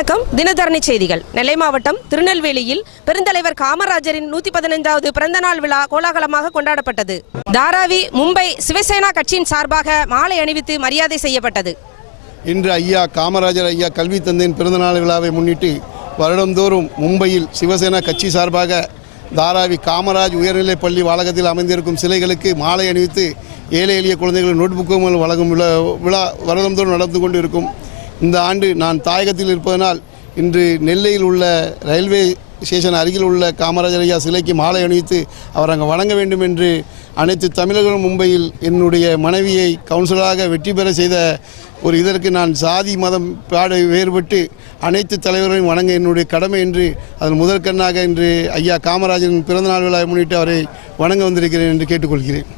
வணக்கம். தினதரணி செய்திகள். நெல்லை மாவட்டம் திருநெல்வேலியில் பெருந்தலைவர் காமராஜரின் 115வது பிறந்தநாள் விழா கோலாகலமாக கொண்டாடப்பட்டது. தாராவி மும்பை சிவசேனா கட்சியின் சார்பாக மாலை அணிவித்து மரியாதை செய்யப்பட்டது. இன்று ஐயா காமராஜர் ஐயா கல்வி தந்தையின் பிறந்தநாள் விழாவை முன்னிட்டு வருடந்தோறும் மும்பையில் சிவசேனா கட்சி சார்பாக தாராவி காமராஜ் உயர்நிலைப் பள்ளி வளாகத்தில் அமைந்திருக்கும் சிலைகளுக்கு மாலை அணிவித்து ஏழை எளிய குழந்தைகள் நோட்புக்குகள் வழங்கும் விழா வருடந்தோறும் நடந்து கொண்டு இருக்கும். இந்த ஆண்டு நான் தாயகத்தில் இருப்பதனால் இன்று நெல்லையில் உள்ள ரயில்வே ஸ்டேஷன் அருகில் உள்ள காமராஜர் ஐயா சிலைக்கு மாலை அணிவித்து அவர் அங்கே வணங்க வேண்டும் என்று அனைத்து தமிழர்களும் மும்பையில் என்னுடைய மனைவியை கவுன்சிலராக வெற்றி பெற செய்த ஒரு இதற்கு நான் சாதி மதம் வேறுபட்டு அனைத்து தலைவர்களையும் வணங்க என்னுடைய கடமை என்று அதன் முதற்கண்ணாக இன்று ஐயா காமராஜரின் பிறந்தநாள் விழாவை முன்னிட்டு அவரை வணங்க வந்திருக்கிறேன் என்று கேட்டுக்கொள்கிறேன்.